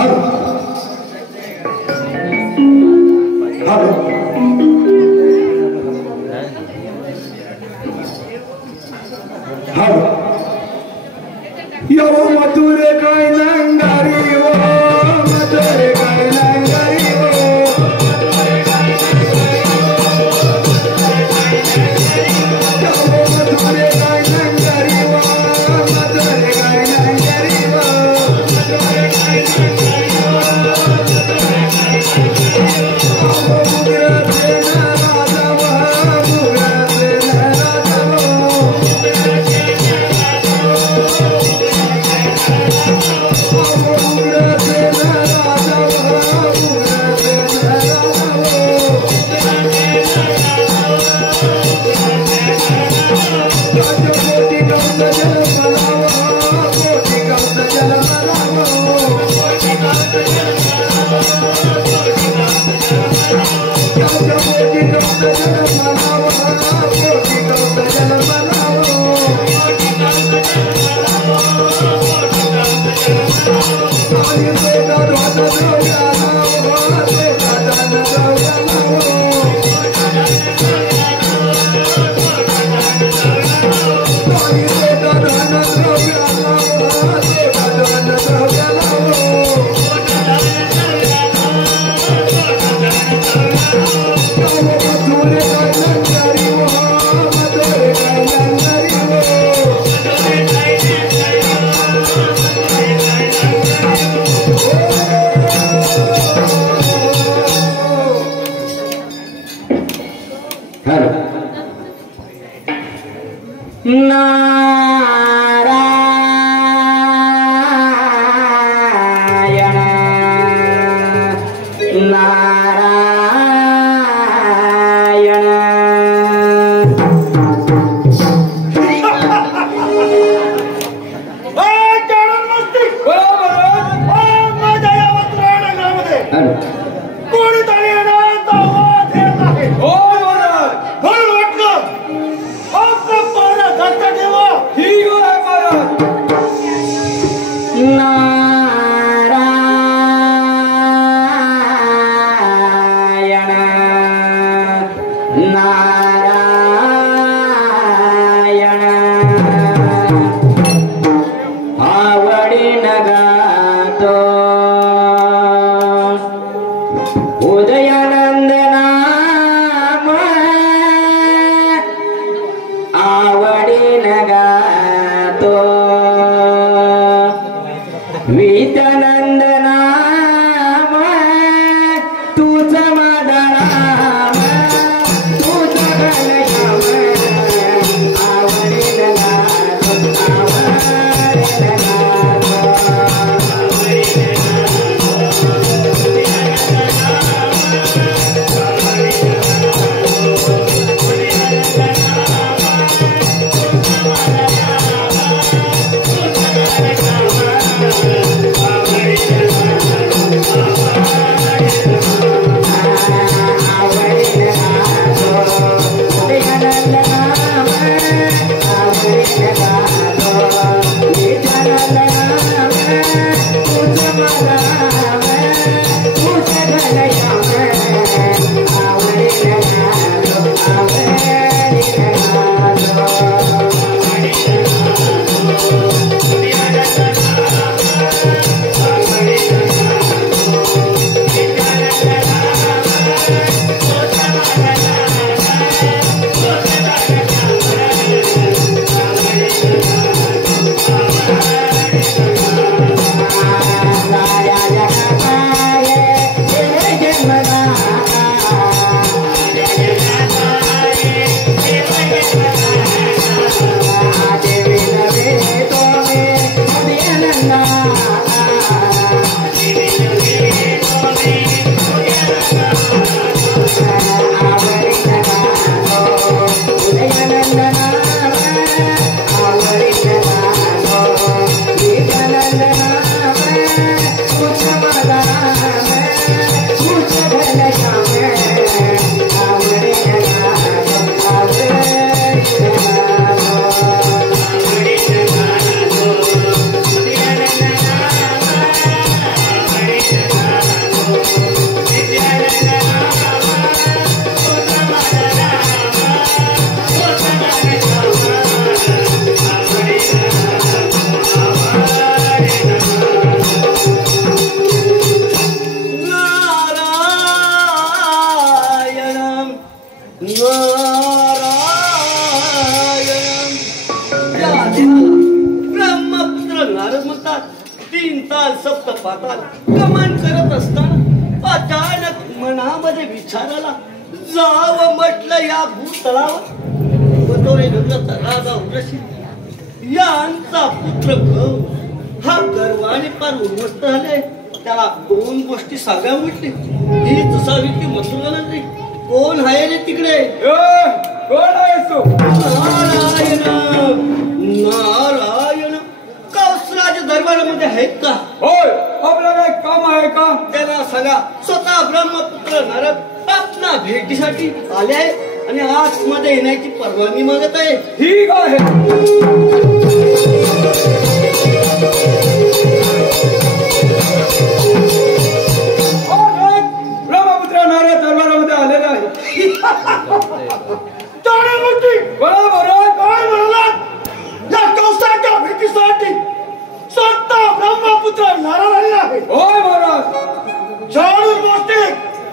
Hello hello hello यो मधुरे काय नंगारी वो मधुरे काय नंगारी वो मधुरे काय नंगारी वो मधुरे काय नंगारी वो मधुरे काय नंगारी वो मधुरे काय नंगारी वो कोणी ब्रह्मपुत्र नारद म्हणतात 3 ताल सप्त पाताल गमन करत असताना अचानक मनामध्ये विचाराला जावं म्हटलं या भूतलावर बतोरे नगराचा राजा उर्वशी यांचा पुत्र गौ हा गर्वाने फार उन्मस्त झाले. त्याला 2 गोष्टी सांगाव्या म्हटली. हीच असावी की मथुरा नगरी. कोण आहे रे तिकडे? कोण आहेस तू? नारायण नारायण कौशराज दरबारामध्ये आहेत का? होय, आपलं काय काम आहे का? त्यांना सांगा स्वतः ब्रह्मपुत्र नारद आपल्या भेटीसाठी आले आहे आणि आतमध्ये येण्याची परवानगी मागत आहे. ठीक आहे. ब्रह्मपुत्र नारद दरबारामध्ये आलेला आहे. काय म्हणाला? या कौसाच्या भेटीसाठी स्वतः ब्रह्मपुत्र नारद आलेला आहे. होय महाराज. जाणून गोष्टी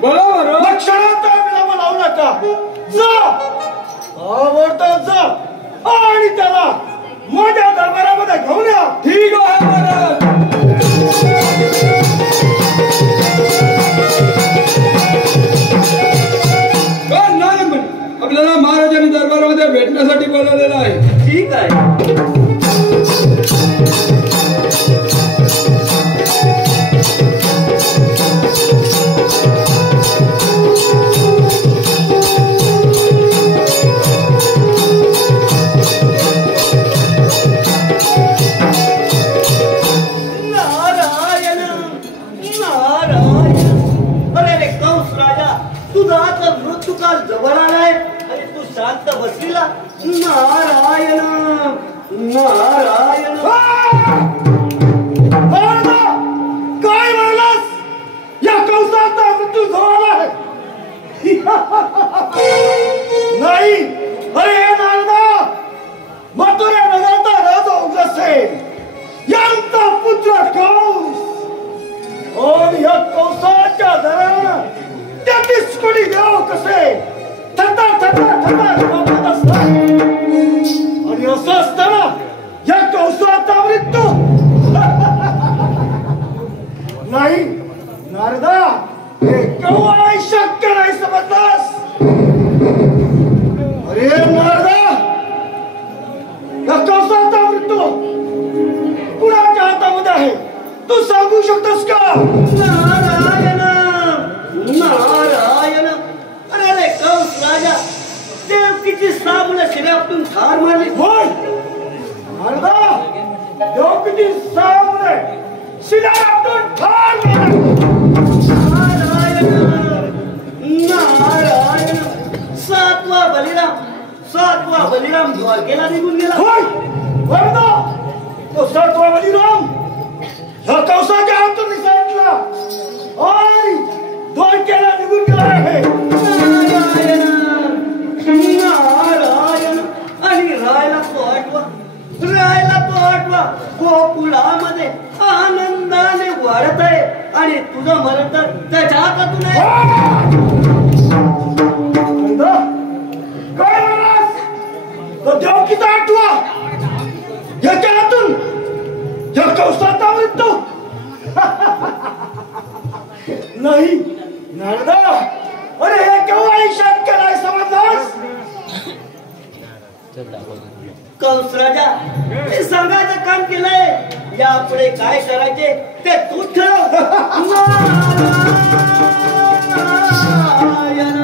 बरोबर. क्षणात विलंब लावू नका. जा आवडतात जा आणि त्याला माझ्या दरबारामध्ये घेऊन या. ठीक आहे महाराज. आपल्याला महाराजांनी दरबारामध्ये भेटण्यासाठी बोलवलेलं आहे. ठीक आहे. नारायण नारायण. अरे रे कंस राजा, तुझा तर मृत्यूकाल जवळ आलाय आणि तू शांत बसलीला. नारायण नारायण. काय म्हणलास? या कंसाचा मृत्यू जवळ आहे. नाही. अरे नारदा, मथुरा नगरचा राजा उग्रसेन यांचा पुत्र कंस आणि या कंसाच्या दरानं 33 कोटी देव कसे थटा थटा थटा कापत असतात. आणि असं असताना या कंसाचा मृत्यू नाही. नारदा, हे केव्हाही शक्य नाही समजलास. अरे नारदा, या कंसाचा मृत्यू कुणाच्या हातामध्ये आहे तू सांगू शकतोस का? नारायण नारायण. अरे रे कंस राजा, देवकीची साबुला शिऱ्यातून ठार मारली. होय नारदा, देवकीची साबुले शिऱ्यातून ठार मारली. नारायण नारायण. सातवा बलिराम द्वारकेला निघून गेला. होय नारदा, तो 7वा बलिराम ह्या कंसाच्या हातून निसटला आणि द्वारकेला निघून गेला आहे. नारायण नारायण. आणि रायला तो आठवा गोकुळामध्ये आनंदाने वाढत आहे आणि तुझं मरण तर त्याच्या हातातून आहे. काय म्हणालास? तो देवकीचा 8वा याच्या हातून या कंसाचा मृत्यू नाही. नारदा, अरे हे केव्हाही शक्य नाही समजलास. कंस राजा, हे सांगायचं काम केलंय. यापुढे काय करायचे ते तू ठरव. नारायण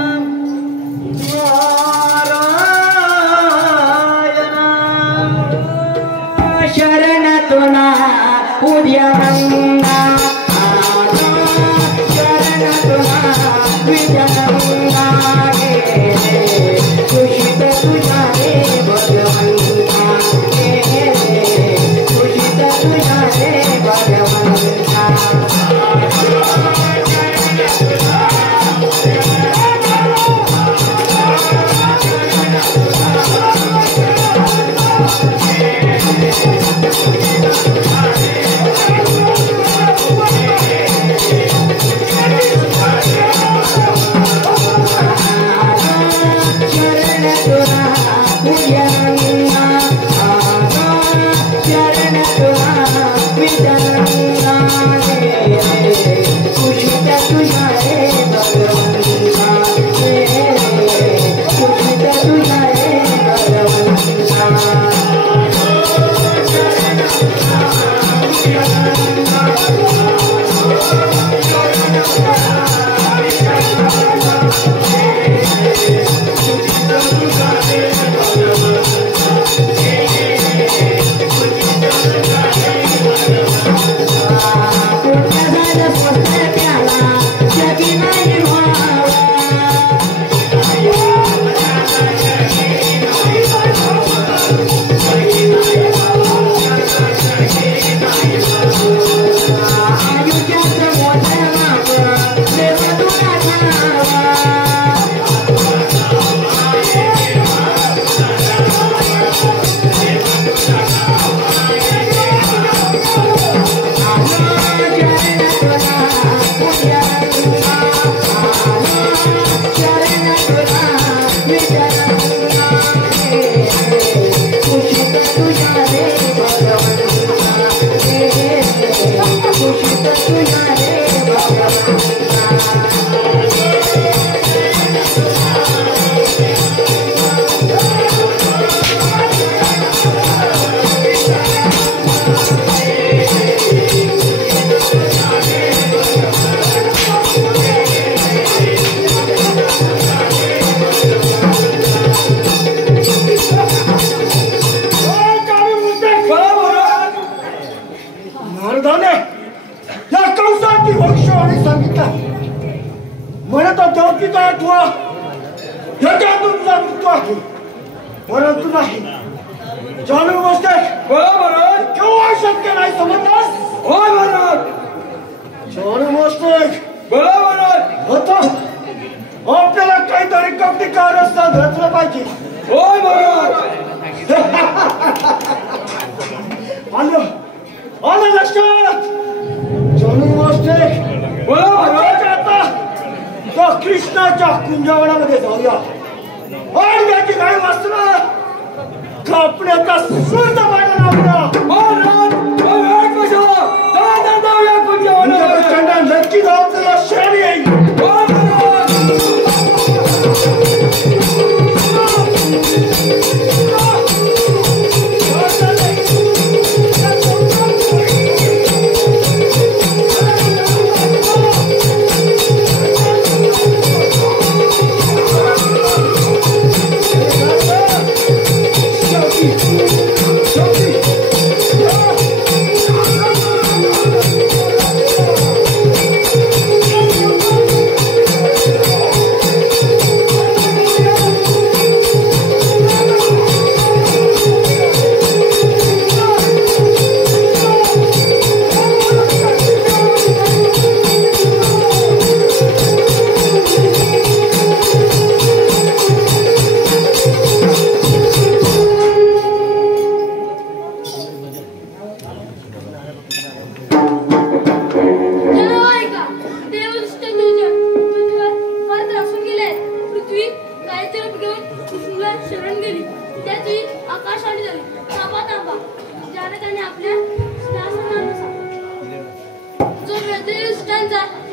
नारायण. शरण तुना उद्यमंगा शरण तुना विजयंगा तुषित तुझा रे भगवंता तुषित तुझा रे भगवंता. परंतु नाही जानू मस्तक बोला महाराज केव्हा शक्य नाही समजलास होय महाराज जानू मस्तक बोला महाराज होता आपल्याला काहीतरी कपटी कारस्थान घातलं पाहिजे होय महाराज आलं आलं लक्षात जानू मस्तक बोला महाराज आता त्या कृष्णाच्या कुंजवनामध्ये जाऊया आणि त्याची काही वस्त्र कापण्याचा सुद्धा पाहिजे महाराज जाऊया कुंजवनाला नक्की जाऊन त्याला श्रेणी येईल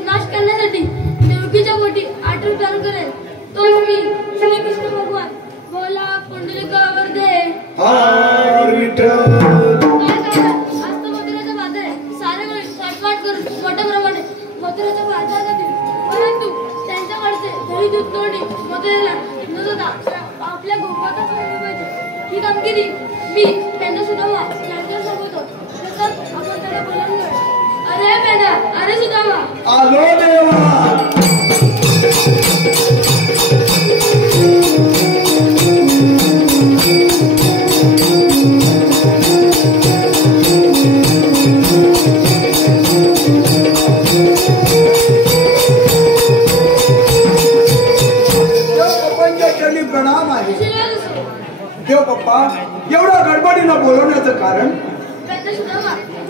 नाश करण्यासाठी देवकीच्या पोटी आठवण चालू करेल तो मी श्री कृष्ण भगवान बोला पुंडलिकावर दे आज तो मथुरेचा बाजार आहे सारे वेळी साठवाट करून मोठ्याप्रमाणे मथुरेच्या बाजारात जातील परंतु त्यांच्याकडचे दही दूध तोंडी मथुरेला न जाता आपल्या गोपातच राहिली पाहिजे ही कामगिरी मी त्यांना सुद्धा यांच्या सोबत तसंच आपण त्याला बोलावून अरे बेटा अरे सुदामा आलो देवा प्रणाम आहे देव पप्पा एवढ्या गडबडीनं बोलवण्याचं कारण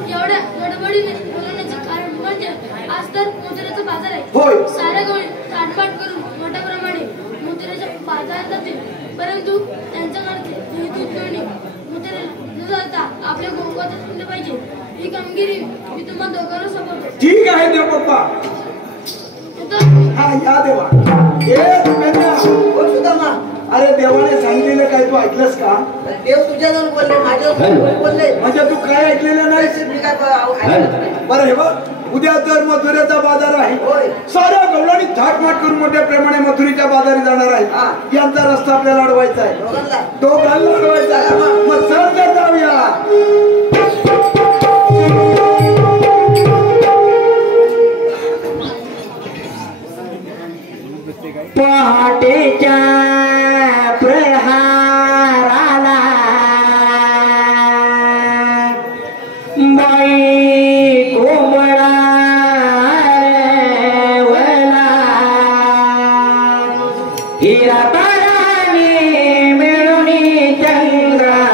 एवढ्या गडबडीने बोलवण्याचं कारण म्हणजे आज तर मथुरेचा बाजार आहे होय साऱ्या गवळी ताटपाट करून मोठ्या प्रमाणे मथुरेच्या बाजारात जातील परंतु त्यांच्याकडचे दूध तोंडी मथुरेला न जाता आपल्या गोकुळातच ठेवले पाहिजे ही कामगिरी मी तुम्हाला दोघांना सोबत ठीक आहे देव पप्पा हा या देवा सुदामा अरे देवाने सांगितलेलं काय तू ऐकलंस का देव तुझ्याजवळ बोलले माझ्याजवळ बोलले म्हणजे तू काय ऐकलेलं नाही मी काय बरं हे बघ उद्या तर मथुरेचा बाजार आहे होय साऱ्या गवळणी थाटमाट करून मोठ्या प्रेमाने मथुरीच्या बाजारी जाणार आहे यांचा रस्ता आपल्याला अडवायचा आहे दोघांना अडवायचा आहे मग चल तर जाऊया पहाटेच्या प्रहाराला बाई कोमळा वला हिरा ताराने मिळून चंद्रा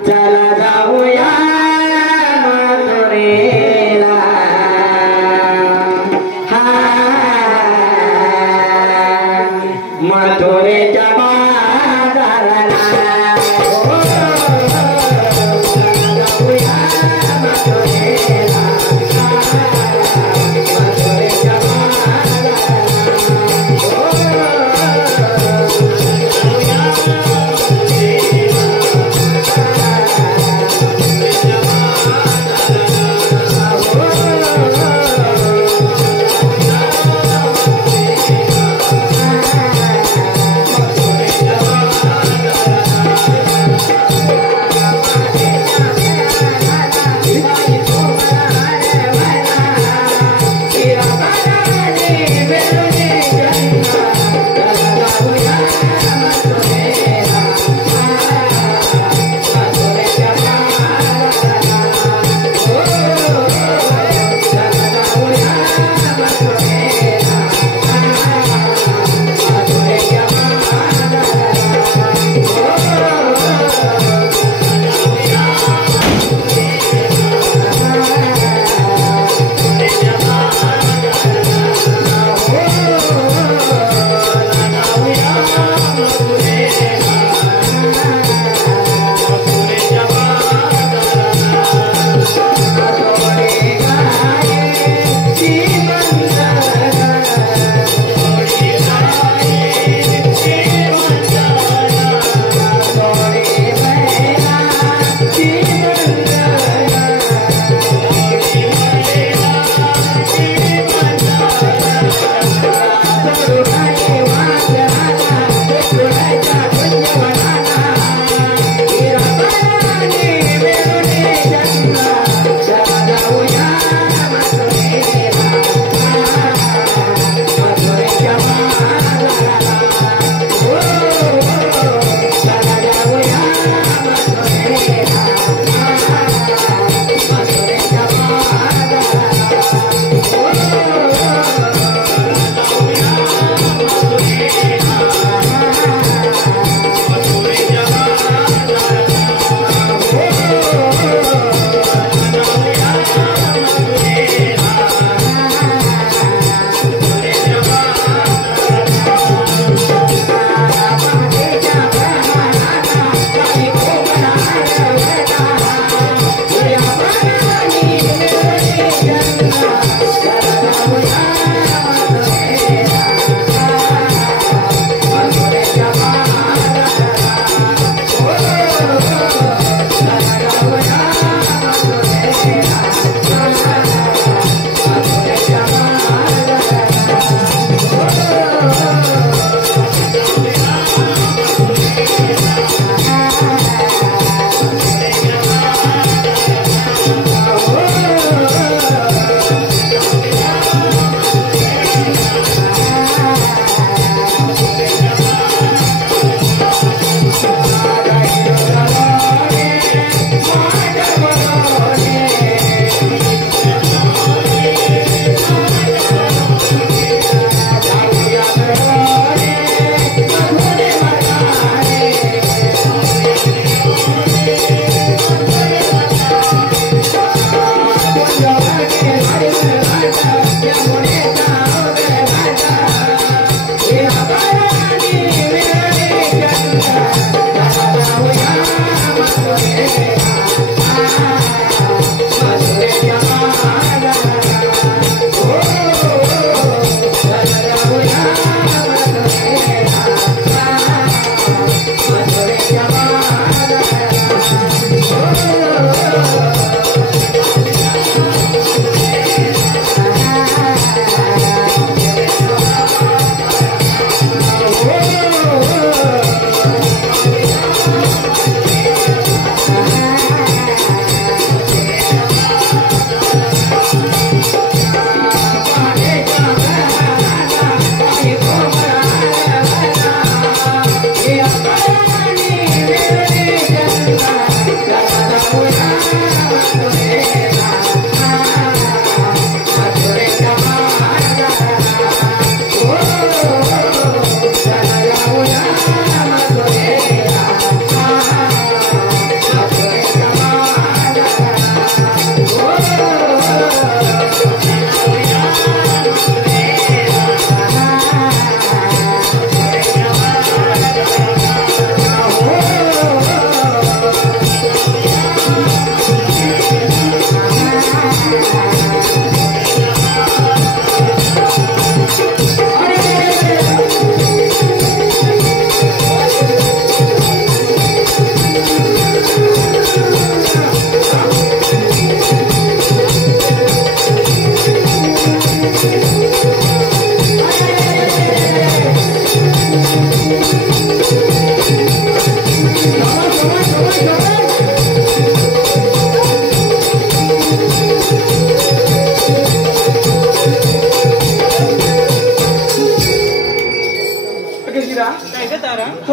चला जाऊया मथुरेला मथुरेच्या बाजाराला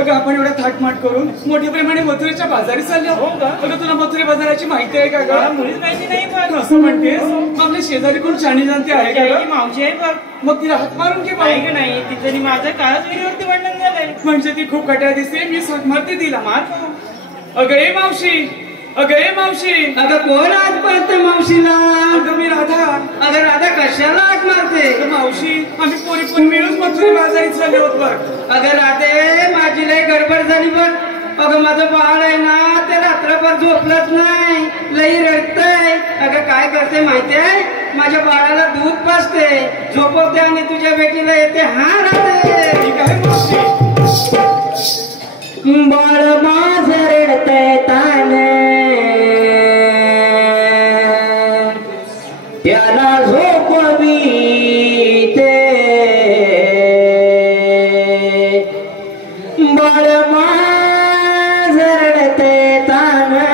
अगं आपण एवढा थाटमाट करून मोठ्या प्रमाणे मथुरेच्या बाजारी चालले हो का? अगं तुला मथुरे बाजाराची माहिती आहे का ग? मुळीच माहिती नाही पण असं म्हणतेस? आपल्या शेजारी कोण शाणी जाणते आहे का ग? मावशी आहे बघ. मग तिला हात मारून घे नाही का नाही तिथं माझं काळच विहिरीवरती वर्णन झालंय. म्हणजे ती खूप खट्या दिसते. मी हात मारते तिला. अगं ए मावशी, अगं ए मावशी. अगं कोण हात मारते मावशीला? अगं मी राधा. अगं राधा कशाला हात मारते? अगं मावशी आम्ही पोरी मिळून मथुरे बाजारी चालले होत बघ. अगं राधे माझी लय गडबड झाली बघ. अगं माझं बाळ आहे ना ते रात्रभर झोपलंच नाही, लई रडतंय. अगं काय करते माहितीये, माझ्या बाळाला दूध पाजते, झोपवते आणि तुझ्या बेटीला येते. हा राधे ठीक आहे मावशी. बाळ माझं रडतंय ताने, त्याला झोपवी ते. बाळ माझं रडतंय ताने,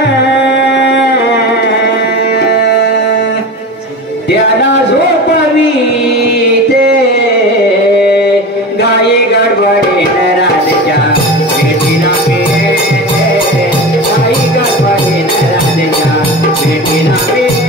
त्याला झोपवी ते. गाई गडबडीन राधेच्या भेटीला गेले, गाई गडबडीन राधेच्या भेटीला गेले.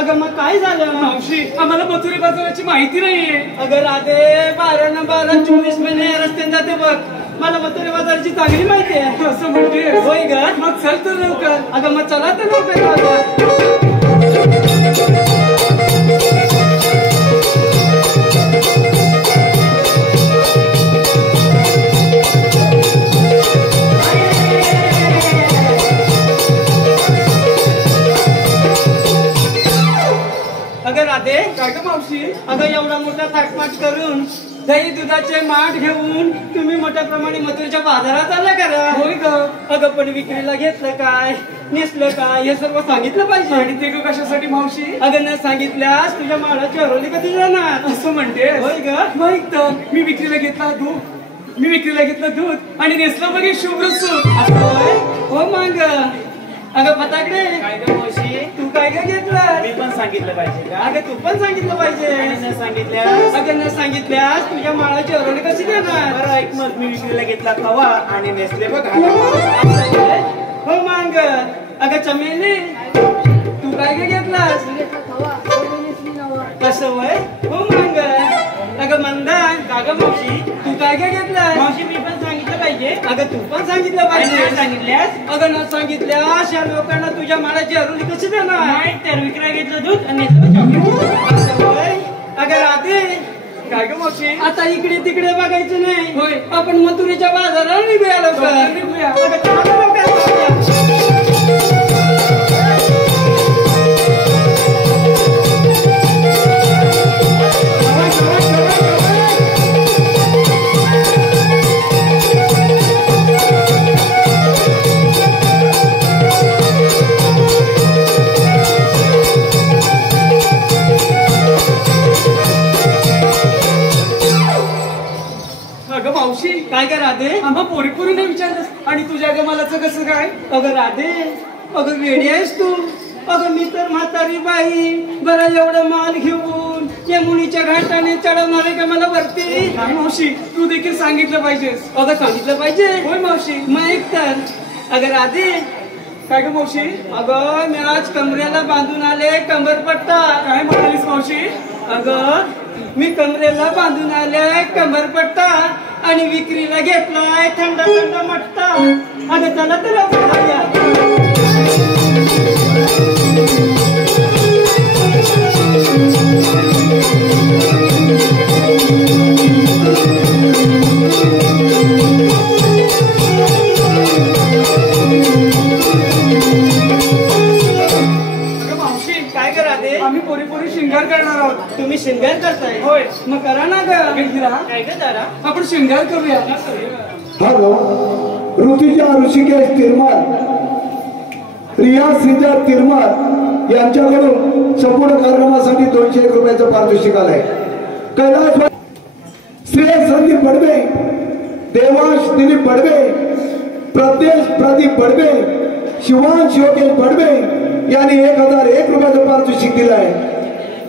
अगं मग काय झालं मावशी? आम्हाला मथुरे बाजाराची माहिती नाहीये. अगं राधे 12 न 12 24 महिने रस्त्याने जाते बघ. मला मथुरा बाजारची चांगली माहिती आहे. असं म्हणते होय ग. मग चल तर लवकर. अगं मग चला तर लवकर जाऊया. अगं राधे. काय ग मावशी? अगं एवढा मोठा थाटमाट करून दही दुधाचे माठ घेऊन तुम्ही मोठ्या प्रमाणे मथुरेच्या बाजारात आला करा. होय ग. अगं पण विक्रीला घेतलं काय, नेसलं काय हे सर्व सांगितलं पाहिजे. आणि ते ग कशासाठी मावशी? अगं न सांगितल्यास तुझ्या माळाची हरवली कधी जाणार. असं म्हणते होय ग. माहित मी विक्रीला घेतला दूध आणि नेसलं बघे शुभ्र सूत. असं होय. हो मग अगं फटाकडे. काय ग मावशी? तू काय काय घेतलं? मी पण सांगितलं पाहिजे का? अगं तू पण सांगितलं पाहिजे. न सांगितल्यास? अगं न सांगितल्यास तुझ्या माळाची हरवली कशी देणार. बरं ऐक मग, मी विक्रीला घेतला खवा आणि नेसले बघ असं होय. हो मग अगं चमेली तू काय काय घेतलास. कसं वय. हो मग अगं मंदा. कागं मावशी? तू काय काय घेतलास. मावशी मी पण सांगितलं पाहिजे. अगं तू पण सांगितलं पाहिजे. सांगितल्यास? अगं न सांगितल्यास या लोकांना तुझ्या माळाची हरवली कशी देणार. नाही तर विक्रीला घेतलं दूध आणि नेसलं चॉकलेट. असं होय. अगं राधे. काय ग मावशी? आता इकडे तिकडे बघायचं नाही. होय. आपण मथुरेच्या बाजाराला निघूया लवकर. निघूया. अगं चला लवकर. अगं मावशी काय काय राधे. आम्हा पोरी नाही विचारलंस आणि तुझ्या गमालाचं कसं काय? अगं राधे. अगं वेडी आहेस तू. अगं मी तर म्हातारी बाई बरं एवढं माल घेऊन यमुनीच्या घाटाने चढवणार आहे का मला वरती. नाही मावशी, तू देखील सांगितलं पाहिजेस. अगं सांगितलं पाहिजे. होय मावशी. मग एक तर अगं राधे. काय ग मावशी? अगं मी आज कमरेला बांधून आले कमरपट्टा. काय म्हणालीस मावशी? अगं मी कमरेला बांधून आले कमरपट्टा आणि विक्रीला घेतलाय थंड थंड मट्टा. अगं चला तर लवकर जाऊया. काय करा ते. आम्ही पोरी शिंगार करणार आहोत. तुम्ही शिंगार करताय. होय. मग करा ना ग. काय ग दादा? आपण शिंगार करूया. हॅलो, ऋतुजा ऋषिकेश तिरमार, रिया श्रीधर तिरमार यांच्याकडून संपूर्ण कार्यक्रमासाठी 201 रुपयाचं पारितोषिक आलंय. कैलास श्रेय संदीप बडवे, देवांश दिलीप बडवे, प्रत्येश प्रदीप बडवे, शिवांश योगेश बडवे यांनी 1001 रुपयाचं पारितोषिक दिलंय.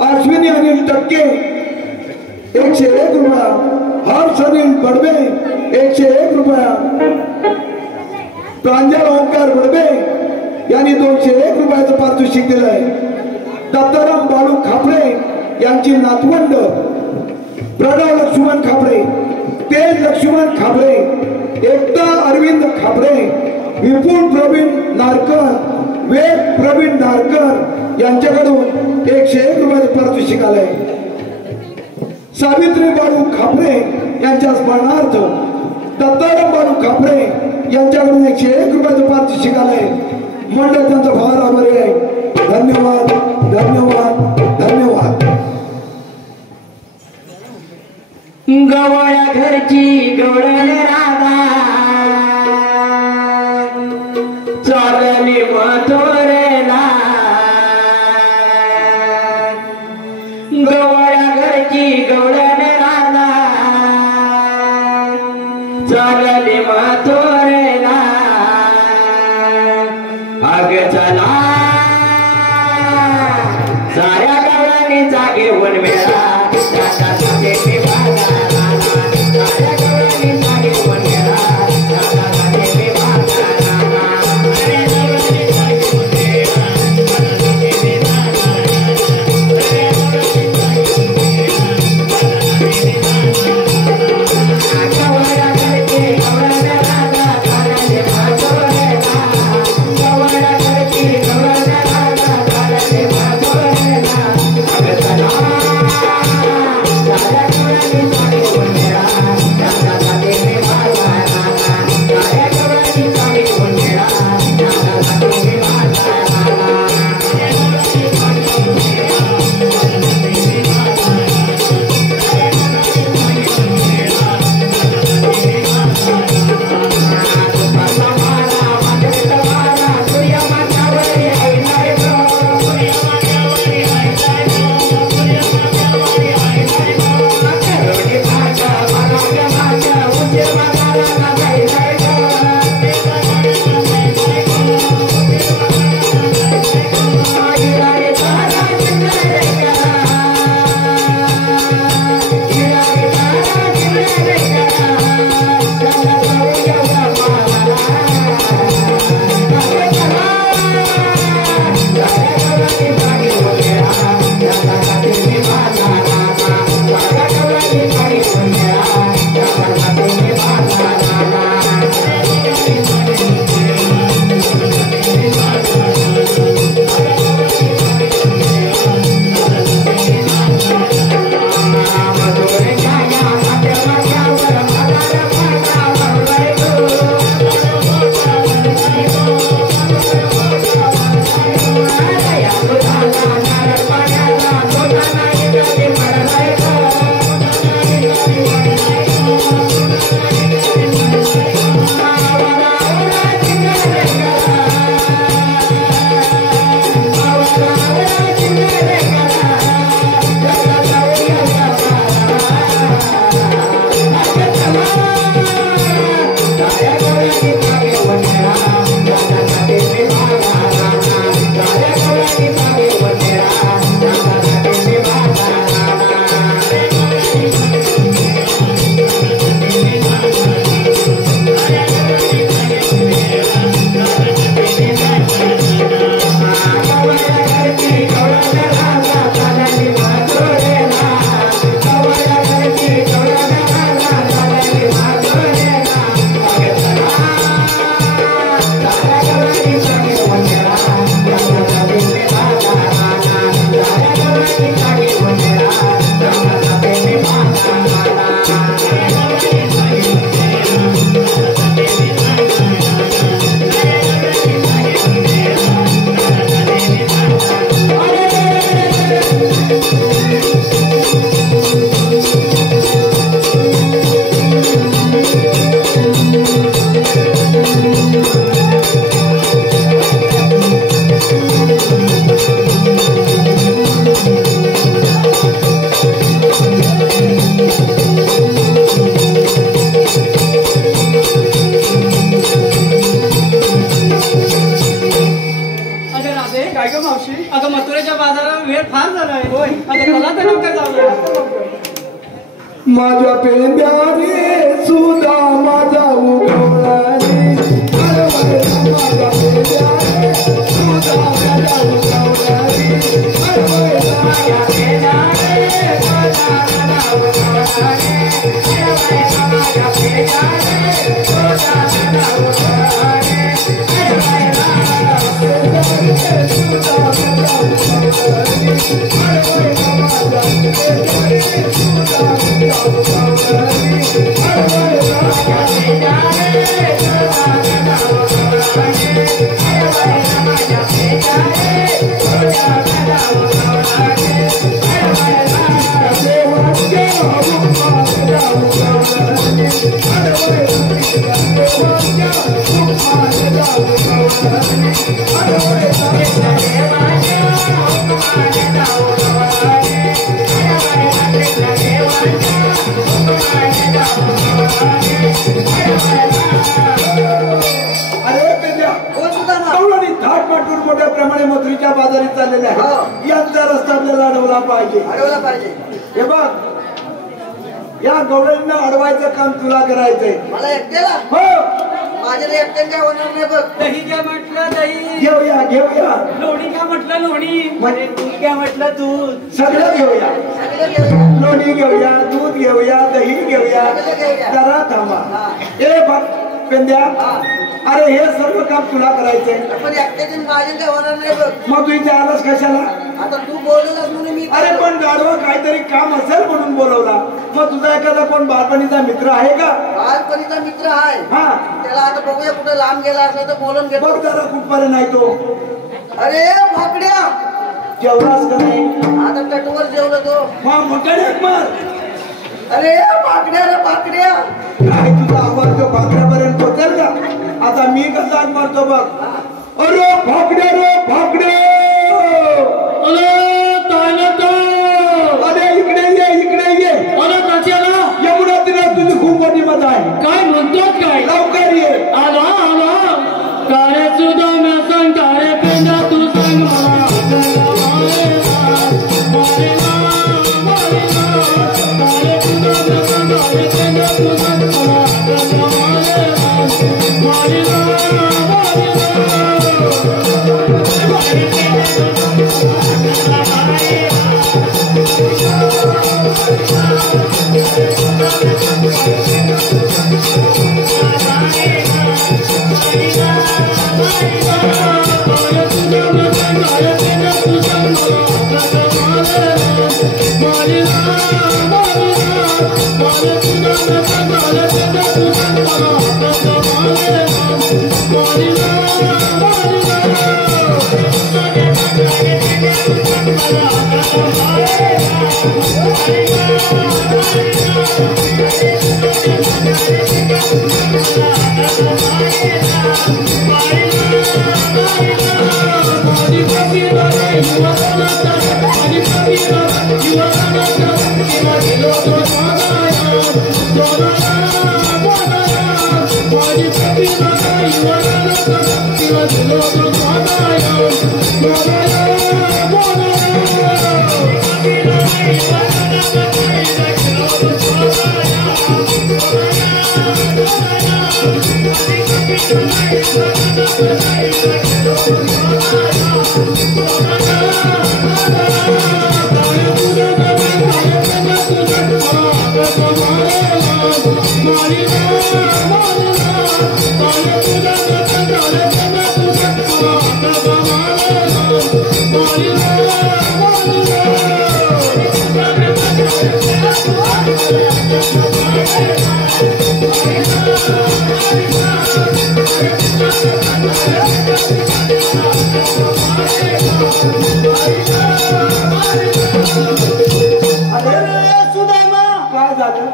अश्विनी अनिल टक्के 101 रुपया, हर्ष अनिल बडवे 101 रुपया, प्रांजल ओंकार बडवे यांनी 201 रुपयाचं पारितोषिक दिलंय. दत्ताराम बाळू खापरे यांची नातवंड प्रणव लक्ष्मण खापरे, तेज लक्ष्मण खापरे, एकता अरविंद खापरे, विपुल प्रवीण नारकर, वेद प्रवीण नारकर यांच्याकडून 101 रुपयाचं पारितोषिक आलंय. सावित्री बाळू खापरे यांच्या स्मरणार्थ दत्ताराम बाळू खापरे यांच्याकडून 101 रुपयाचं पारितोषिक आलंय. मंडळ त्यांचा फार आभारी आहे. धन्यवाद धन्यवाद धन्यवाद. गवळ्या घरची गवळण राधा चालली मथुरेला. गवळ्या घरची गवळण राधा चालली मथुरेला. अग चला साऱ्या गवळणी जागे वन वेळा गवळ्या घरची गवळण मावशी अगं मथुरेच्या बाजाराला वेळ फार झालाय होय अगं चला तर लवकर जाऊया माझ्या पेंड्या रे सुधा माझा उगवला रे माझ्या पेंड्या रे सुधा माझा उगवला रे माझ्या पेंड्या रे सुधा उगवला रे माझ्या पेंड्या रे सुधा उगवला मोठ्या प्रमाणे मथुरेच्या बाजारात चाललेले आहे यांचा रस्ता आपल्याला अडवला पाहिजे हे बघ या गवळ्यांना अडवायचं काम तुला करायचंय मला एकट्याला हो माझ्याला एकट्याने काय होणार नाही बघ दही घ्या म्हटलं दही घेऊया लोणी घ्या म्हटलं लोणी म्हणजे दूध घ्या म्हटलं दूध सगळं घेऊया सगळं घेऊया लोणी घेऊया दूध घेऊया दही घेऊया जरा थांबा हे बघ पेंद्या अरे हे सर्व काम तुला करायचंय पण एकट्याने माझ्या काय होणार नाही बघ मग तू इथे आलास कशाला आता तू बोललास म्हणून मी अरे पण गाडवा काहीतरी काम असेल म्हणून बोलवला मग तुझा एखादा कोण बालपणीचा मित्र आहे का बालपणीचा मित्र आहे हा त्याला आता बघूया कुठे लांब गेला असला तर बोलून घेतो बघ जरा कुठपर्यंत नाही तो अरे भाकड्या जेवलास का नाही आता तटवर जेवलो तो मग मोठ्याने मार अरे भाकड्या रे भाकड्या काय तुझा आवाज तो भाकड्यापर्यंत पोहोचेल का आता मी कसा हाक मारतो बघ अरे भाकड्या रे भाकड्या अरे इकडे ये अरे कशाला यमुना तीरात तुझी खूप मोठी मजा आहे काय म्हणतो काय लवकर ये आला काळे सुद्धा मी सांग काळे पेंडा तू सांग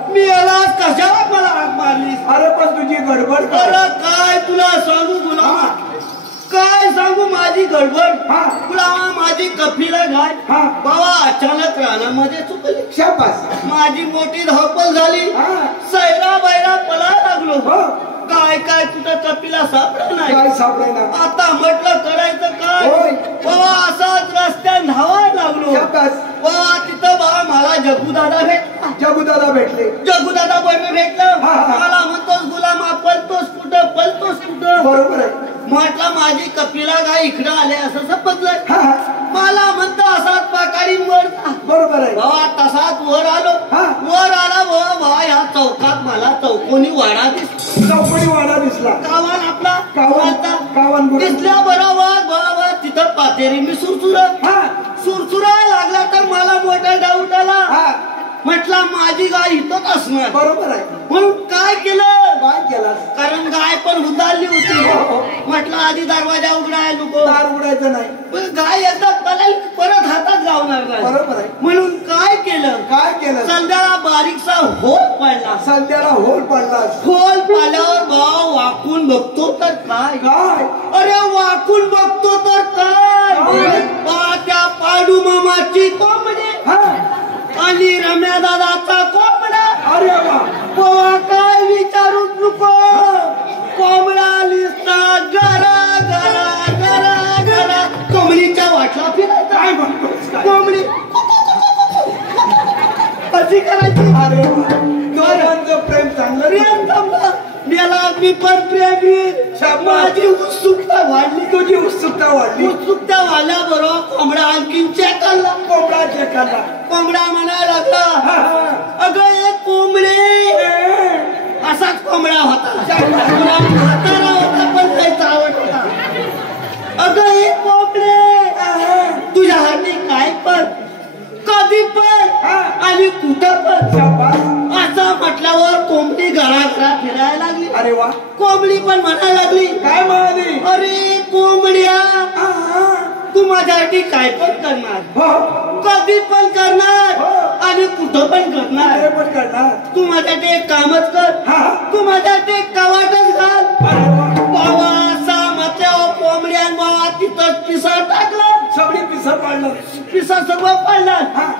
मी यालाच कशाला मला हाक मारलीस? अरे पण तुझी गडबड अरे काय तुला सांगू गुलामा, काय सांगू माझी गडबड. गुलामा माझी कफीला गाय बाबा अचानक रानामध्ये चुकली. शाबास. माझी मोठी धावपळ झाली, सैरा बैरा पळा लागलो. काय काय कुठं कपिला सापडा नाही. काय सापडेना. आता म्हटलं करायचं काय. होय. बाबा असाच रस्त्यात धावायला लागलो. बाबा तिथं बाबा मला जगूदादा भेटला. जगूदादा भेटले. जगूदादा बरोबर भेटलं. मला म्हणतोस गुलामा पलतोस कुठं. बरोबर आहे. म्हटलं माझी कपिला गाय इकडं आले असं समजलंय. मला म्हणतो असाच पाकारी वर. बरोबर आहे. बाबा तसाच वर आलो. वर आला बाबा ह्या चौकात मला चौकोनी वाडा दिसला. चौकोनी वाडा दिसला. कावान आपला कावान दिसल्या बरोबर बाबा तिथं पातेरी मी सुरसुरा लागला तर मला मोठा डाऊट आला. म्हटलं माझी गाय इथंच असणार. बरोबर आहे. म्हणून काय केलं. कारण गाय पण हुंदारली होती. म्हटलं आधी दरवाजा उघडाय नको. दार उघडायचं नाही. पण गाय एकदा परत हातात गावणार नाही. बरोबर आहे. म्हणून काय केलं. संध्याला बारीकसा होल पाडला. होल पाडल्यावर भाव वाकून बघतो तर काय. अरे वाकून बघतो तर काय. त्या पाडू मामाची कोंबडी आणि रम्या दादाचा कोंबडा. अरे वा. काय विचारूच नको. कोंबडा लिस्ता गरा गरा गरा गरा कोंबडीच्या वाटला फिरायचा. काय म्हणतोस. कोंबडी कशी करायची. अरे दोघांचं प्रेम चांगलं. प्रेम जमलं. मेला मी पण प्रेमी. माझी उत्सुकता वाढली. तुझी उत्सुकता वाढली. उत्सुकता वाढल्याबरोबर कोंबडा आणखीन चेक करला. कोंबडा म्हणायला लागला अगं एक कोंबडे. असाच कोंबडा होता. म्हातारा होता पण त्याचा आवड होता. अगं एक कोंबडे तुझ्या हाती काय पण कधी पण आणि कुठं पण. असं म्हटल्यावर कोंबडी घरा फिरायला लागली. अरे वा. कोंबडी पण म्हणायला लागली. काय म्हणाली. अरे कोंबड्या तू माझ्यासाठी काय पण करणार. कधी पण करणार आणि कुठं पण करणार. तू माझ्यासाठी एक कामच कर. तू माझ्यासाठी एक कवाटच घाल. बाबा असा म्हटल्यावर कोंबड्यान बाबा तिथं पिसा टाकला. सगळी पिसा सर्व पाडला.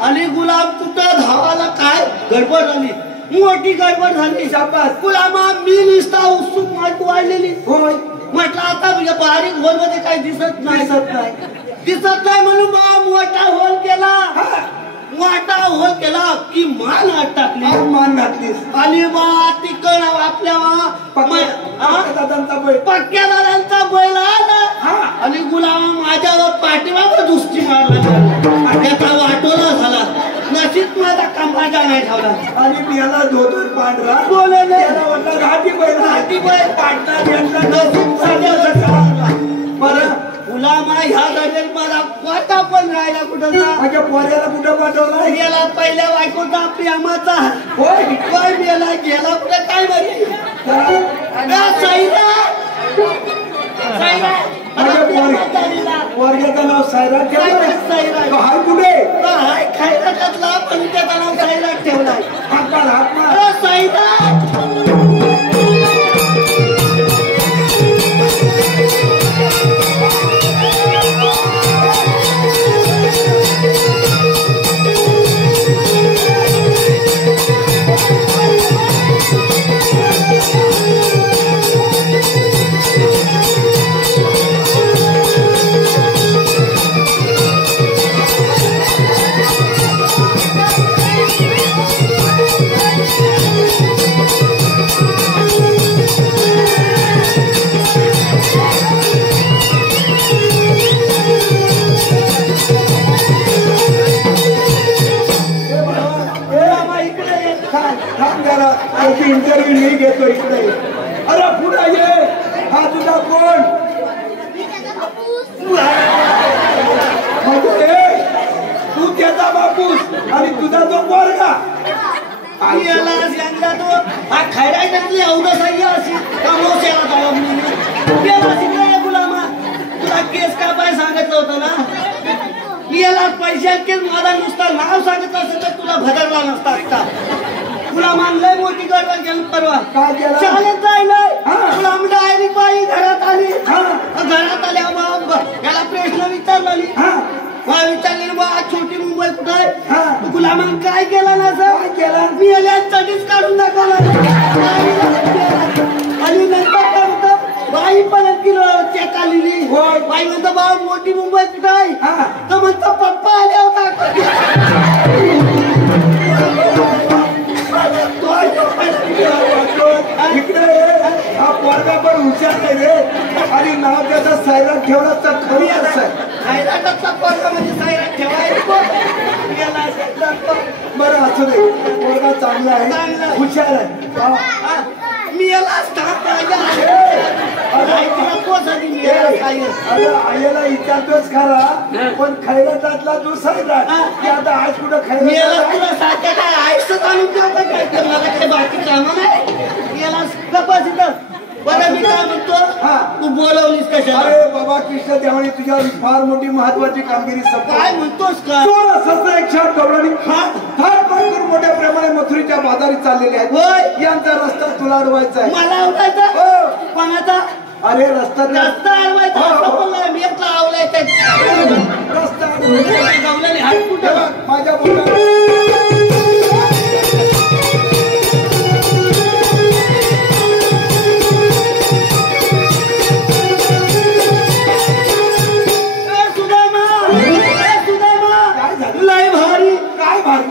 आणि गुलाम कुठं धावाला काय गडबड झाली. मोठी गडबड झाली. गुलामा मी निसता उत्सुक माहिती वाढलेली. म्हटलं आता बारीक होल मध्ये काही दिसत नाही म्हणून बा मोठा होल केला की मान घातली. आणि बा तिकड आपल्या पक्क्या दादांचा बैल आला. आणि गुलामा माझ्यावर पाठीमागं दुसरी मारला. त्याचा वाटोला झाला. नशीब माझा कामाचा नाही ठेवला. आणि याला धोतर पांढरा बोलले घाटी बैल पाडणार. बरं गुलामा ह्या गडबडीत मला वाटा पण राहिला. कुठं माझ्या पोऱ्याला कुठं पाठवला. गेला पहिल्या बायकोचा प्रेमाचा. गेला कुठे काय बरी. वर्गाचं नाव सायराट ठेवलं. हाय कुठे खैराटातला पण त्याचं नाव सायराट ठेवलाय. इंटरव्ह्यू मी घेतो इकडे. अरे पुढे ये. हा तुझा कोण. तू त्याचा बापूस आणि तुझा तो पोरगा. हा खैराटातली अवघड अशी गुलामा तुला केस का पाय सांगितलं होतं ना. याला पैशात मला नुसतं नाव सांगितलं असं तर तुला भदरला नसता असता. तुला मानलंय मोठी गडबड गेली परवा. चालत जायला तुला डायरेक्ट बाई घरात आली. घरात आल्या याला प्रश्न विचारला. विचारले बा छोटी मुंबई कुठं आहे. गुलामान काय केला ना सर. मी याला चटीच काढून दाखवला. आणि नंतर काय होतं बाई पण चेक आलेली बाई म्हणतो बाबा मोठी मुंबई कुठं आहे तर म्हणतो पप्पा आले होता हा पोरगा पण हुशार नाही रे आणि नाव त्याचा सायराट ठेवला तर खरी असं सायराटाचा पोरगा म्हणजे सायराट ठेवायला बरं असू दे पोरगा चांगला आहे हुशार आहे मी याला आईला विचारतोच खरा पण खैराटातला तू सायराट की आता आज कुठं खैराट तुला सारख्या काय आयुष्यात आणून देऊ का काय मला काही बाकी कामं नाही याला गप्पाच इथं बरं मी काय म्हणतो तू बोलवलीस कशा अरे बाबा कृष्ण देवाने तुझ्यावर फार मोठी महत्वाची कामगिरी काय म्हणतोस का 16 गवळणी फार भरपूर मोठ्या प्रमाणे मथुरीच्या बाजारी चाललेले आहेत होय यांचा रस्ता तुला अडवायचा आहे मला अडवायचा हो कोणाचा अरे रस्ता अडवायचा मी एकला आवलायचा रस्ता गवळणी हात कुठं माझ्या बोला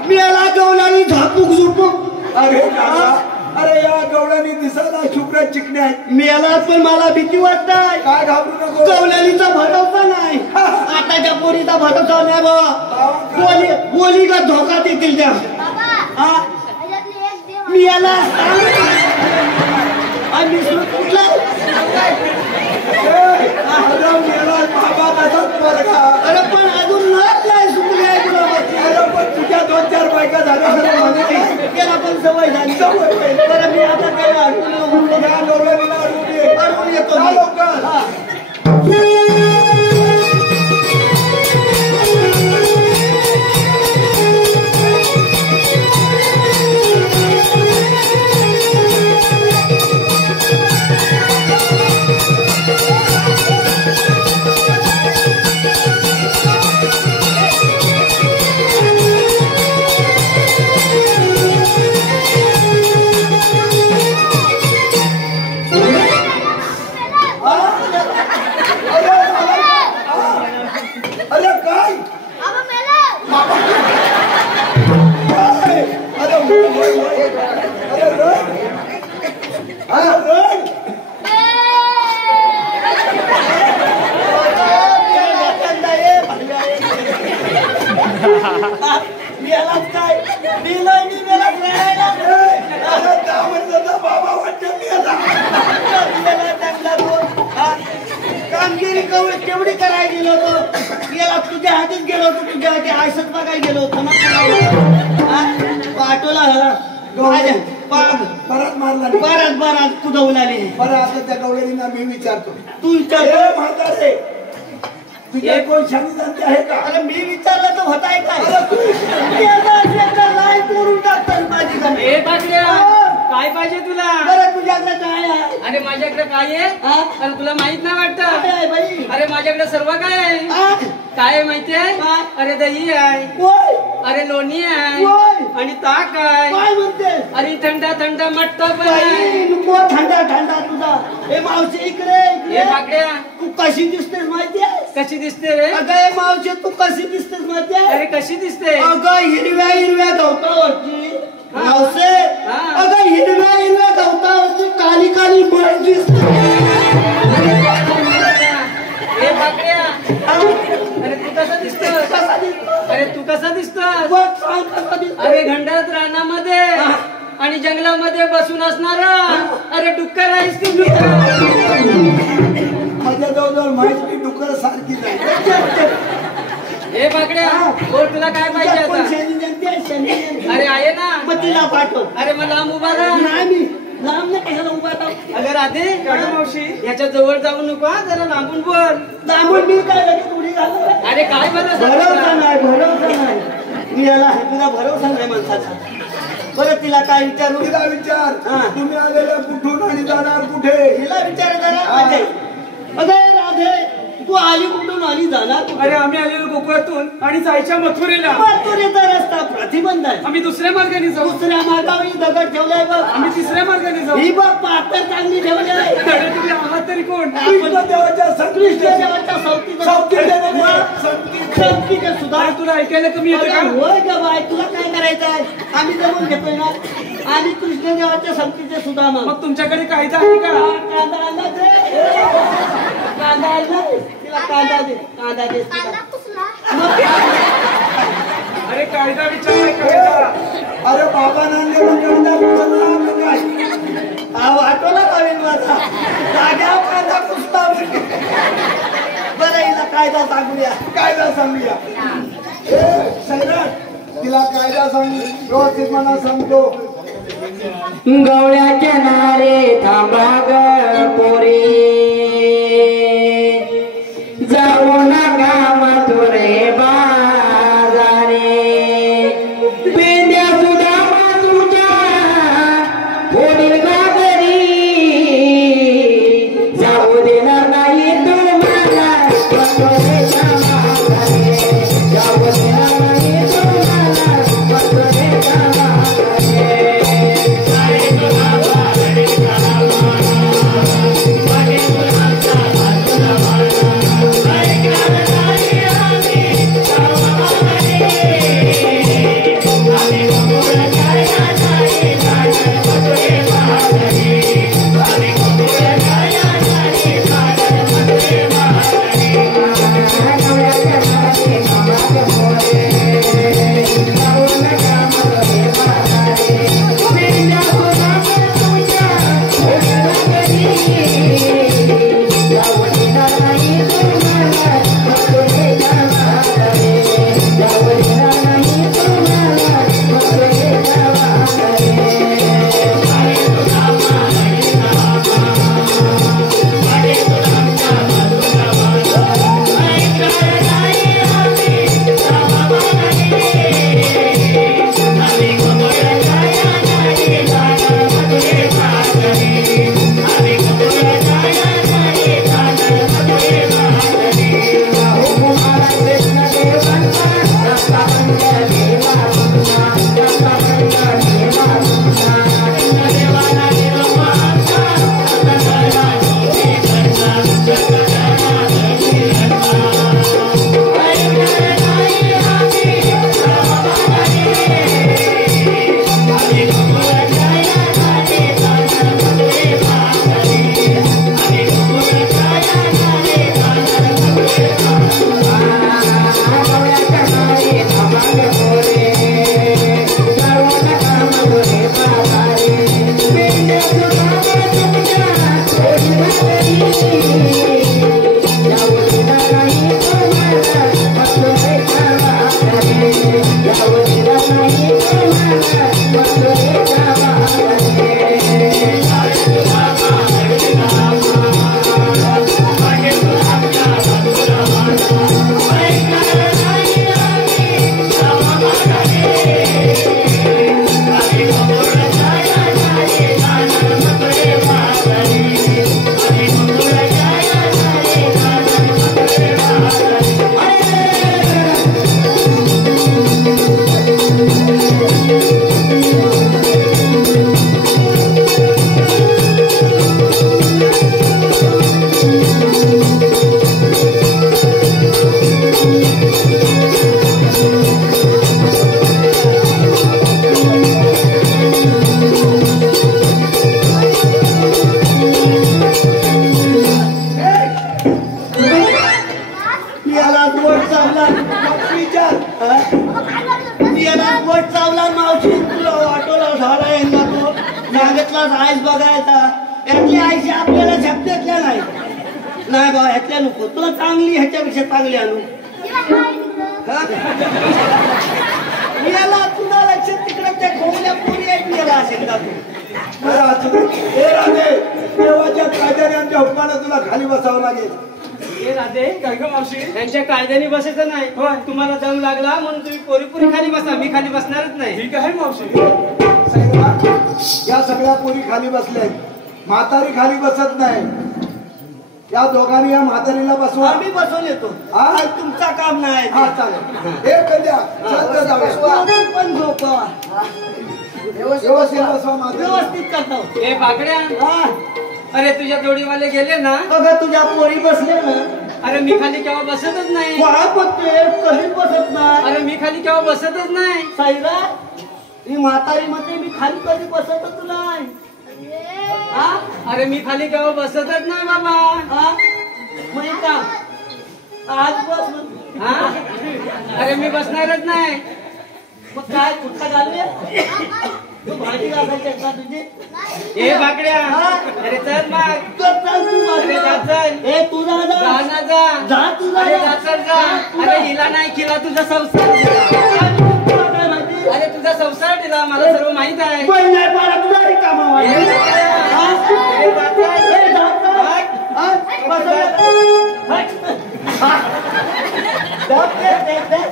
मी याला गवळणी झापूक झुपूक अरे अरे या गवळणी दिसायला शुभ्र चिकणे आहेत मी याला पण मला भीती वाटत काय घाबरू नको गवळणीचा भरोसा नाही आताच्या पोरीचा भरोसा नाही बाबा बोली का धोका देतील त्या मी याला आणि कुठला अरे पण अजून नाही सुटले पण तुझ्या 2-4 बायका झाल्या त्याला पण सवय झाली बरं मी आता त्याला अडवून येतो कामगिरी केवढी करायला गेलो होतो याला तुझ्या हातीच गेलो होतो तुझ्या हाती आयसच बघायला गेलो होतो ना पाठवला परत मारला परत कुदवून आली बरं आता त्या गवळणींना मी विचारतो तू विचार म्हातारे तुझ्या कोण शानी जाणते आहे का अरे मी विचारलं तर होताय काय लाई तोडून टाकतात माझी काय पाहिजे तुला बरं तुझ्याकडे काय आहे अरे माझ्याकडे काय आहे अरे तुला माहित नाही वाटत आहे बाई अरे माझ्याकडे सर्व काय आहे काय आहे माहितीये अरे दही आहे अरे लोणी आहे आणि ताक आहे काय म्हणते अरे थंडा थंडा मट्ट पण थंडा थंडा तुझा हे मावशी इकडे बाकड्या तू कशी दिसतेस माहिती आहे कशी दिसते रे अगं मावशी तू कशी दिसतेस माहिती आहे अरे कशी दिसते अगं हिरव्या हिरव्या गवतावरची मावसे अगं हिरव्या हिरव्या गवतावरची काली काली मळ दिसते हे बाकड्या अरे तू कसा दिसतोस अरे तू कसा दिसतोस अरे घंटाळत रानामध्ये आणि जंगलामध्ये बसून असणार अरे डुक्कर आहेस तू माझ्या जवळ माहिती डुक्कर सारखी हे बाकड्या बोल तुला काय पाहिजे आता अरे आहे ना मग तिला पाठव अरे मग लांब उभा राहा नाही लांब नाही कशाला उभा राहा अगं राधे मावशी याच्या जवळ जाऊ नको जरा लांबून बोल लांबून मी काय लगेच उडी घालतो अरे काय भरोसा नाही मी याला तुला भरोसा नाही माणसाचा बरं तिला काय विचारू तिला विचार तुम्ही आलेल्या कुठून आणि जाणार कुठे तिला विचार जरा राधे अगं राधे तू आली कुठून आणि जाणार कुठे? अरे आम्ही आलेलो गोकुळातून आणि जायच्या मथुरेला. मथुरेचा रस्ता प्रतिबंध आहे. आम्ही दुसऱ्या मार्गाने जाऊ. दुसऱ्या मार्गावर दगड ठेवलाय बघ. आम्ही तिसऱ्या मार्गाने जाऊ. ही बघ पात्र चांगली ठेवली आहे. अरे तुम्ही आहात तरी कोण? कृष्णदेवाच्या कृष्णदेवाच्या संगतीचे सुद्धा अरे तुला ऐकायला कमी येतं का? होय ग बाय, तुला काय करायचं आहे? आम्ही जमून घेतोय ना. आणि कृष्णदेवाच्या संगतीचे सुद्धा मग तुमच्याकडे कायदा आहे का? कांदा आणला दे. कांदा आणला तिला. कांदा दे. कांदा दे. अरे कायदा विचारलाय कायदा. अरे बाबा वाटोला पाहिजे माझा जाग्यावर कांदा कुसला. बरं हिला कायदा सांगूया. कायदा सांगूया. सैराट तिला कायदा सांग व्यवस्थित मला सांगतो. गवळ्या किनारे थांबा ग पोरी, जाऊ नका मथुरे बाजारे. पेंद्या सुद्धा तुझ्या पोरील घरी, जाऊ देणार नाही तुम्हाला मथुरेच्या माघारी. जाऊ देणार नाही तुम्हाला मथुरेच्या माघारी. आईस बघायचा यातली आईशी आपल्याला झपण्यातल्या नाही. नाही बा ह्यातल्या नको, तुला चांगली ह्याच्यापेक्षा चांगली आणू. याला तुला लक्षात तिकडे त्या गोवल्या पोरी आहेत याला असेल का तू? देवाच्या कायद्याने आमच्या हुकमानं तुला खाली बसावं लागेल. हे राधे काय ग मावशी, त्यांच्या कायद्याने बसायचं नाही. तुम्हाला दम लागला म्हणून तुम्ही पोरी खाली बसा, मी खाली बसणारच नाही. ठीक आहे मावशी. या सगळ्या पोरी खाली बसल्या, म्हातारी खाली बसत नाही. या दोघांनी या म्हातारीला बसवा. आम्ही बसून येतो. हा? तुमचा काम नाही. हा चालेल. एक कद्या शांत जाऊया. पण झोपा. व्यवस्थित बसवा म्हातारी. व्यवस्थित करतो. ए बाकड्या, अरे तुझ्या जोडीवाले गेले ना? अगं तुझ्या पोरी बसले ना. अरे मी खाली केव्हा बसतच नाही. काय बसते कधी बसत नाही. अरे मी खाली केव्हा बसतच नाही. साईरा ही म्हातारी मध्ये मी खाली कधी बसतच नाही. हा? अरे मी खाली केव्हा बसतच नाही बाबा. हा? मग का आज बस म्हण. हा? अरे मी बसणारच नाही. मग काय कुठला घालूया. तू भाजी घालायची का तुझी. ए बाकड्या, अरे चल मग. अरे जा चल. ए तू जा जा जा. ना जा. जा तू जा. अरे जा चल जा. अरे हिला नाही केला तुझा संसार दिला. काय माहिती. अरे तुझा संसार दिला मला सर्व माहित आहे. पण नाही मला तुझा रिकामा ए वाटला. बाकड्या, ए जा चल. ए जा जा. हट. हा? बस हट. हा. दे.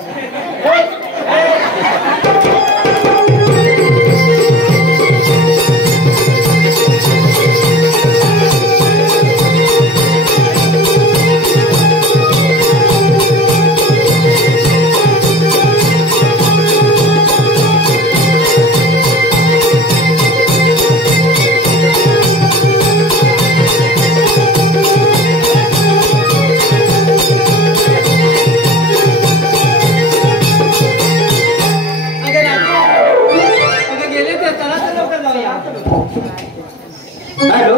हॅलो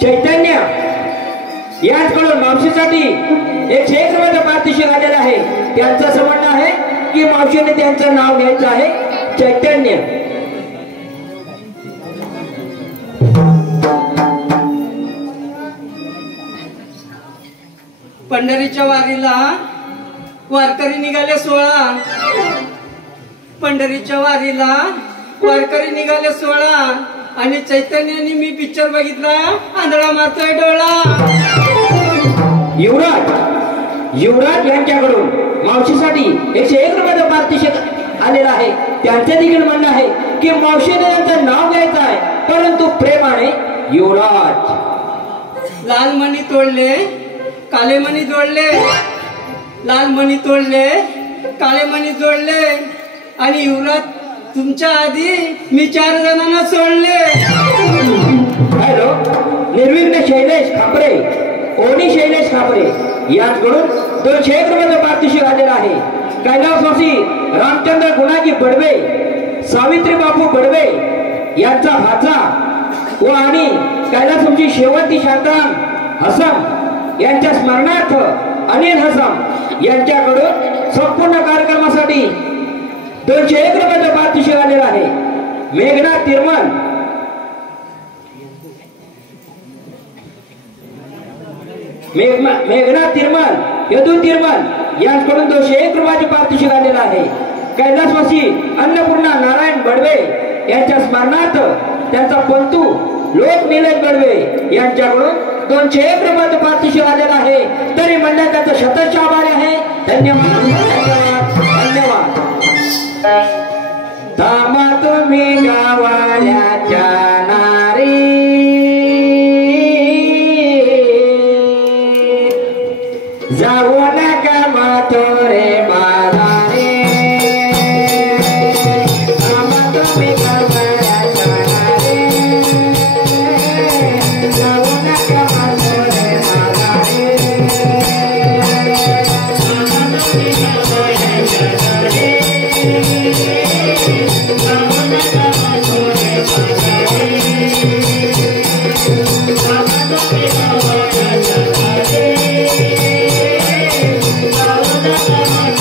चैतन्य, याचकडून मावशीसाठी एक रुपयाचं पारितोषिक आलेलं आहे. त्यांचं असं म्हणणं आहे की मावशीने त्यांचं नाव घ्यायचं आहे चैतन्य. पंढरीच्या वारीला वारकरी निघाले 16. पंढरीच्या वारीला वारकरी निघाले 16 आणि चैतन्याने मी पिक्चर बघितला आंधळा मारतोय डोळा. युवराज यांच्याकडून मावशीसाठी 101 रुपयाचं पारितोषिक आलेलं आहे. त्यांचे देखील म्हणणं आहे की मावशीने त्यांचं नाव घ्यायचं आहे, परंतु प्रेमाने युवराज. लाल मणी तोडले काळे मणी जोडले. लाल मणी तोडले काळे मणी जोडले आणि युवराज तुमच्या आधी मी 4 जणांना सोडले. हॅलो निर्विघ्न शैलेश खापरे, ओणी शैलेश खापरे यांच्याकडून 201 रुपयाचं पारितोषिक आलेलं आहे. कैलासवासी रामचंद्र गुणाजी बडवे, सावित्री बापू बडवे यांचा भाचा व आणि कैलासवासी शेवंती शांताराम हसम यांच्या स्मरणार्थ अनिल हसम यांच्याकडून संपूर्ण कार्यक्रमासाठी 201 रुपयाचं पारितोषिक आलेलं आहे. मेघना तिरमल, मेघना तिरमल, यदू तिरमल यांच्याकडून 201 रुपयाचे पारितोषिक आलेलं आहे. कैलासवासी अन्नपूर्णा नारायण बडवे यांच्या स्मरणार्थ त्यांचा पंतू लोक निलेश बडवे यांच्याकडून 201 रुपयाचं पारितोषिक आलेलं आहे. तरी मंडळ त्याचं शतश आभारी आहे. धन्यवाद धन्यवाद धन्यवाद. थांबा तुम्ही गावाल्याच्या नारी, जाऊ नका माथोरे मारारे. थांबा तुम्ही गावाल्याच्या नारी, जाऊ नका माथोरे मारारे. Thank you.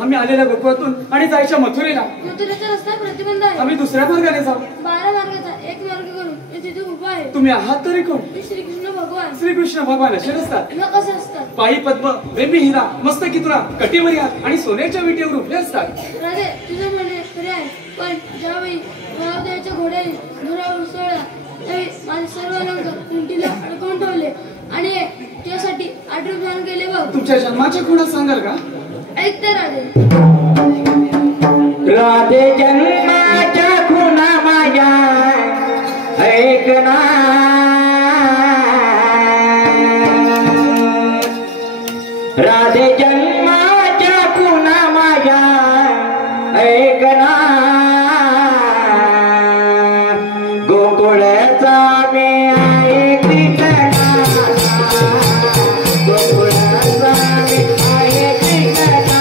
आम्ही आलेल्या गोकुळातून आणि जायच्या मथुरेला. मथुरेचा रस्ता प्रतिबंध आहे. आम्ही दुसऱ्या मार्गाने जाऊ. 12 मार्गाचा एक मार्ग करून मी तिथे उभा आहे. तुम्ही आहात तरी कोण? मी श्रीकृष्ण भगवान. श्रीकृष्ण भगवान असे नसतात. मग कसे असतात? पायी पद्म, वेमी हिरा, मस्तकी तुरा, कटीवर हात आणि सोन्याच्या विटेवर उभे असतात. राधे तुझे म्हणणे खरे आहे, पण ज्यावेळी महादेवाच्या घोड्याने धुरावर उसळला त्यावेळी माझे सर्व अलंकार कुंटीला अडकवून ठेवले आणि त्यासाठी आठवण केले बघ. तुमच्या जन्माच्या खुणा सांगाल का? ऐकते राधे. राधे जन्माच्या खुणा माझ्या ऐकना. राधे जन्माच्या खुणा माझ्या ऐकना. गोकुळचा मी आहे कृष्णा. गोकुळचा मी आहे कृष्णा.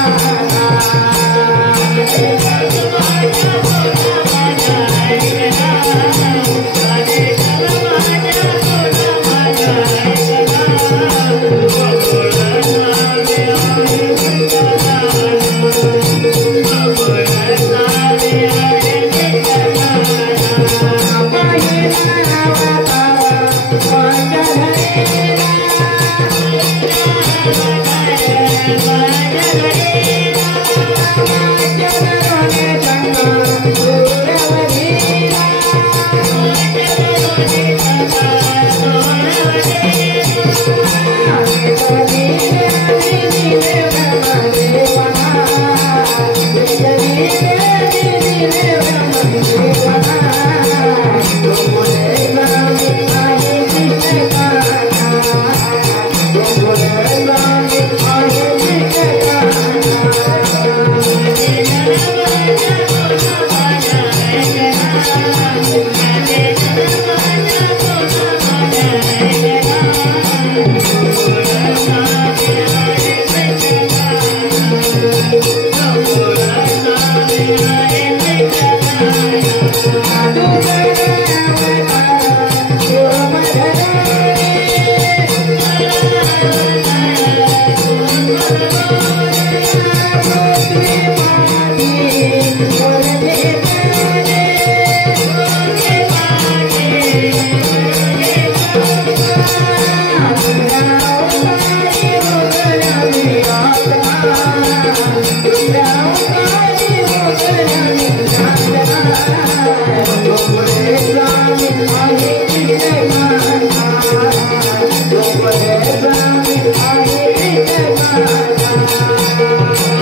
Thank you.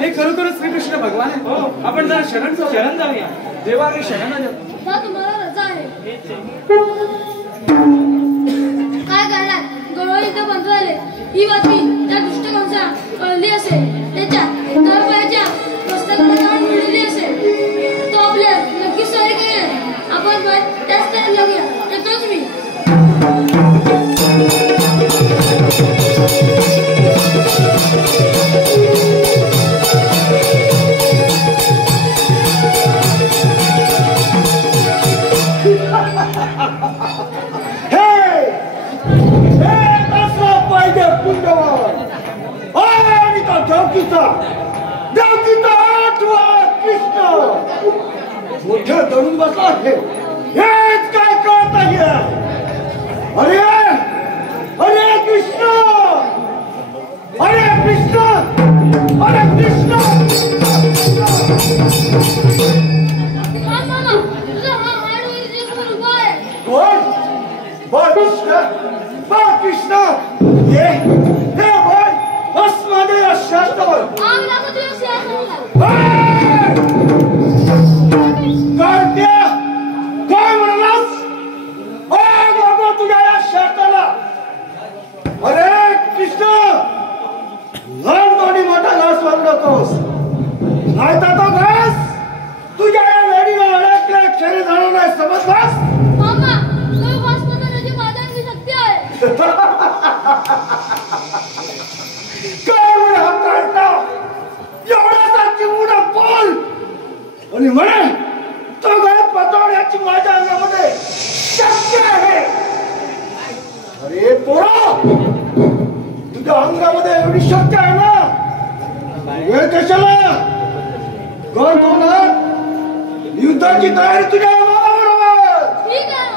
हे खरोखर श्रीकृष्ण भगवान आहे. आपण जरा शरण जाऊया. देवा आम्ही शरण जाऊ. तुम्हाला रजा आहे. काय करणार? गवळी इथं बंद झाले. ही बातमी त्या दुष्ट कंसा कळली असेल. त्याच्या दरबाराच्या पुस्तकात जाऊन मिळाली असेल. तो आपल्या नक्कीच सही करेल. आपण त्याच टाइम लागूया. येतोच मी. हे मोठे धरून बसला आहे. हेच काय कळत आहे? अरे अरे कृष्ण, अरे कृष्ण, अरे कृष्ण. कृष्ण हे बोल बस मध्ये शास्त्र काय म्हणालास? बाबा तुझ्या या शास्त्राला. अरे कृष्ण लहान दोन्ही मोठा घास वाढू नकोस, नाही तर तो घास तुझ्या या लेडीला अडकल्या क्षणी जाणार नाही. समजलास? काय म्हणे हा काढता एवढासा चिमूडा बोल आणि म्हणे तो गाय पतवण्याची माझ्या अंगामध्ये शक्य आहे. अरे पोरा तुझ्या अंगामध्ये एवढी शक्य आहे ना, वेळ कशाला? कोण कोण युद्धाची तयारी तुझ्या बरोबर. ठीक आहे.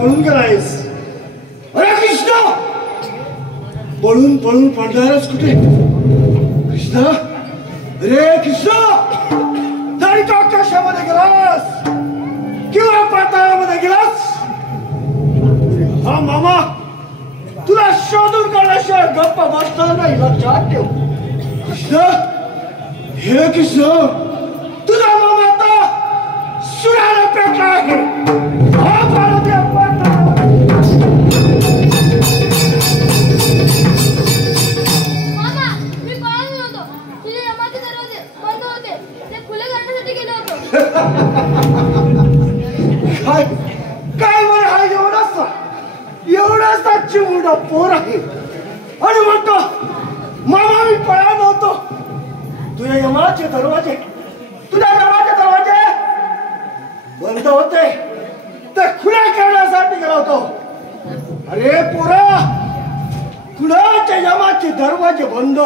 पळून गेलायस. अरे कृष्ण पळून पळून पडणारच कुठे? कृष्ण अरे कृष्ण तरी तो आकाशामध्ये गेलास किंवा पाताळामध्ये गेलास? हा मामा तुला शोधून काढल्याशिवाय गप्पा बसणार नाही, लक्षात ठेव. कृष्ण हे कृष्ण तुझा मामा आता सुराला पेटला आहे. हा पार्वती मामा मी पळून होतो, तुझे यमाचे दरवाजे बंद होते, ते खुले करण्यासाठी गेलो होतो. काय काय बरं हा एवढासा चिमुडा पोर आहे आणि म्हणतो मामा मी पळालो होतो. तुझ्या यमाचे दरवाजे बंद होते ते खुल्या करण्यासाठी गेलो होतो. अरे दरवाजे बंद